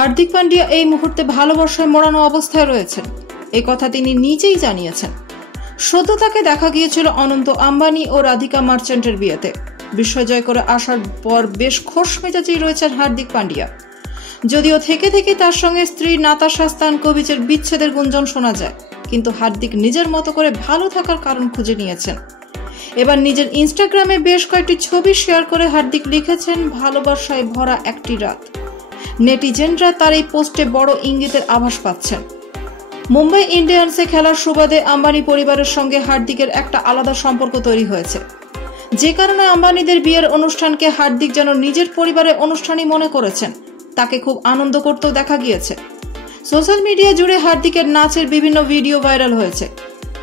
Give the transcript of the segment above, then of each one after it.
হার্দিক পান্ডিয়া এই মুহূর্তে ভালোবাসায় মোড়ানো অবস্থায় রয়েছেন, এই কথা তিনি নিজেই জানিয়েছেন। সদ্য তাকে দেখা গিয়েছিল অনন্ত আম্বানি ও রাধিকা মার্চেন্টের বিয়েতে। বিশ্বজয় করে আসার পর বেশ খোশ মেজাজেই রয়েছেন হার্দিক পান্ডিয়া। যদিও থেকে থেকে তার সঙ্গে স্ত্রী নাতাশা স্তানকোভিচের বিচ্ছেদের গুঞ্জন শোনা যায়, কিন্তু হার্দিক নিজের মতো করে ভালো থাকার কারণ খুঁজে নিয়েছেন। এবার নিজের ইনস্টাগ্রামে বেশ কয়েকটি ছবি শেয়ার করে হার্দিক লিখেছেন, ভালোবাসায় ভরা একটি রাত। নেটিজেনরা তার এই পোস্টে বড় ইঙ্গিতের আভাস পাচ্ছেন। মুম্বাই ইন্ডিয়ান্সে খেলার সুবাদে আম্বানি পরিবারের সঙ্গে হার্দিকের একটা আলাদা সম্পর্ক তৈরি হয়েছে, যে কারণে আম্বানিদের বিয়ের অনুষ্ঠানকে হার্দিক যেন নিজের পরিবারের অনুষ্ঠানই মনে করেছেন। তাকে খুব আনন্দ করতেও দেখা গিয়েছে। সোশ্যাল মিডিয়া জুড়ে হার্দিকের নাচের বিভিন্ন ভিডিও ভাইরাল হয়েছে।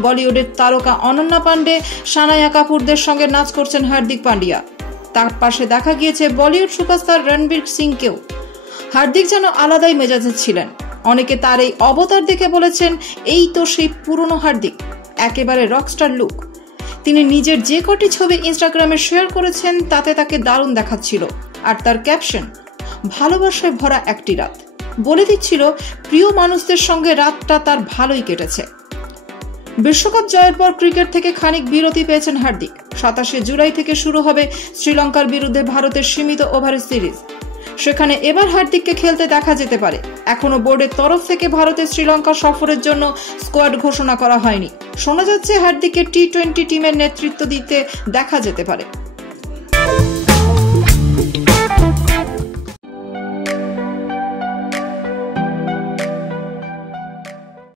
বলিউডের তারকা অনন্যা পান্ডে, সানায়া কাপুরদের সঙ্গে নাচ করছেন হার্দিক পান্ডিয়া। তার পাশে দেখা গিয়েছে বলিউড সুপারস্টার রণবীর সিংকেও। হার্দিক যেন আলাদাই মেজাজে ছিলেন। অনেকে তার এই অবতার দেখে বলেছেন, এই তো সেই পুরনো হার্দিক, একেবারে রকস্টার লুক। তিনি নিজের যে কটি ছবি ইনস্টাগ্রামে শেয়ার করেছেন তাতে তাকে দারুণ দেখাচ্ছিল। আর তার ক্যাপশন, ভালোবাসায় ভরা একটি রাত, বলে দিচ্ছিল প্রিয় মানুষদের সঙ্গে রাতটা তার ভালোই কেটেছে। বিশ্বকাপ জয়ের পর ক্রিকেট থেকে খানিক বিরতি পেয়েছেন হার্দিক। 27 জুলাই থেকে শুরু হবে শ্রীলঙ্কার বিরুদ্ধে ভারতের সীমিত ওভারের সিরিজ। সেখানে এবার হার্দিককে খেলতে দেখা যেতে পারে। এখনো বোর্ডের তরফ থেকে ভারতের শ্রীলঙ্কা সফরের জন্য স্কোয়াড ঘোষণা করা হয়নি। শোনা যাচ্ছে হার্দিককে টি-20 টিমের নেতৃত্ব দিতে দেখা যেতে পারে।